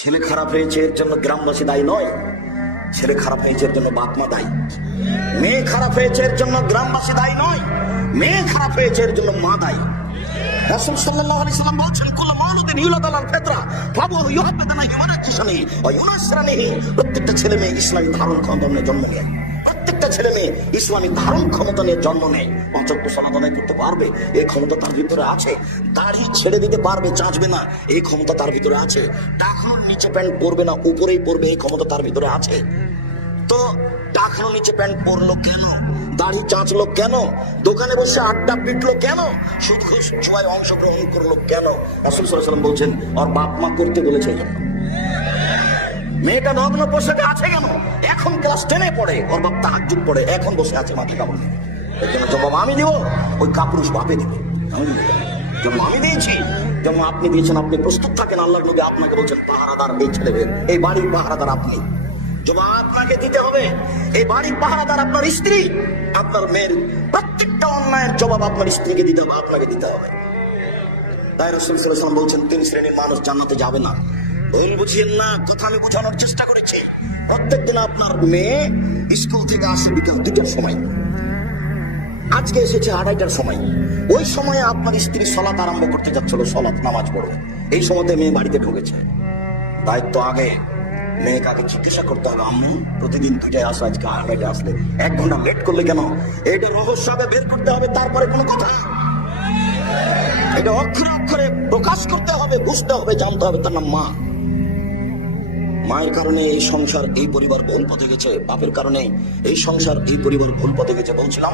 ছেলে খারাপ হয়েছে এর জন্য গ্রামবাসী দায়ী নয়, ছেলে খারাপ হয়েছে এর জন্য বাপ মা দায়ী। মেয়ে খারাপ হয়েছে এর জন্য গ্রামবাসী দায়ী নয়, মেয়ে খারাপ হয়েছে এর জন্য মা দায়ী। রাসূল সাল্লাল্লাহু আলাইহি সাল্লাম বলেছেন, কুল্লু মাউলুদিন ইউলাদু আলাল ফিতরা ফাবুহু ইউহাব্বিদুনা ইউনাজ্জিসানিহি ওয়া ইউনাসরানিহি। প্রত্যেকটা ছেলে মেয়ে ইসলামী ধারণ ক্ষমতা নিয়ে জন্ম নেয়, প্রত্যেকটা ছেলে মেয়ে ইসলামী ধারণ ক্ষমতা নিয়ে জন্ম নেয়। পাঁচ ওয়াক্ত সালাত আদায় করতে পারবে, এই ক্ষমতা তার ভিতরে আছে। দাড়ি ছেড়ে দিতে পারবে, চাচবে না, এই ক্ষমতা তার ভিতরে আছে। টাকনুর নিচে প্যান্ট পরবে না, উপরেই পরবে, এই ক্ষমতা তার ভিতরে আছে। তো টাকনুর নিচে প্যান্ট পরলো কেন? দাড়ি চাঁচলো কেন? দোকানে বসে আড্ডা পিটলো কেন? সুদ ঘুষ জুয়ায় অংশগ্রহণ করলো কেন? রাসূল সাল্লাল্লাহু আলাইহি ওয়াসাল্লাম বলছেন ওর বাপ মা করতে বলেছে এই জন্য। মেয়েটা নগ্ন পোশাকে আছে কেন? এখন ক্লাস 10-এ পড়ে, ওর বাপ তাহাজ্জুদ পড়ে, এখন বসে আছে মাটি কাপড় নিয়ে। এর জন্য জবাব আমি দিব, ওই কাপুরুষ বাপে দিবে। আমি দিব, যেমন আমি দিয়েছি, যেমন আপনি দিয়েছেন। আপনি প্রস্তুত থাকেন, আল্লাহর নবী আপনাকে বলছেন পাহারাদার এই ছেলেদের, এই বাড়ির পাহারাদার আপনি। জবাব আপনাকে দিতে হবে। এই বাড়ির পাহারাদার আপনার স্ত্রী, আপনার মেয়ের প্রত্যেকটা অন্যায়ের জবাব আপনার স্ত্রীকে দিতে হবে, আপনাকে দিতে হবে। তাই রাসূল সাল্লাল্লাহু আলাইহি ওয়াসাল্লাম বলছেন 3 শ্রেণীর মানুষ জান্নাতে যাবে না। ভুল বুঝিয়েন না, কথা আমি বোঝানোর চেষ্টা করেছি। প্রত্যেকদিন আপনার মেয়ে স্কুল থেকে আসে বিকাল 2টার সময়, আজকে এসেছে 2:30টার সময়। ওই সময়ে আপনার স্ত্রী সালাত আরম্ভ করতে যাচ্ছিল, সালাত নামাজ পড়বে, এই সময়তে মেয়ে বাড়িতে ঢুকেছে। দায়িত্ব আগে মেয়েকে আগে জিজ্ঞাসা করতে হবে, আম্মু প্রতিদিন 2টায় আসো, আজকে 2:30টায় আসলে 1 ঘন্টা লেট করলে কেন? এটা রহস্য আগে বের করতে হবে, তারপরে কোনো কথা। এটা অক্ষরে অক্ষরে প্রকাশ করতে হবে, বুঝতে হবে, জানতে হবে। তার নাম মা। মায়ের কারণে এই সংসার, এই পরিবার ভুল পথে গেছে, বাপের কারণে এই সংসার, এই পরিবার ভুল পথে গেছে। বলছিলাম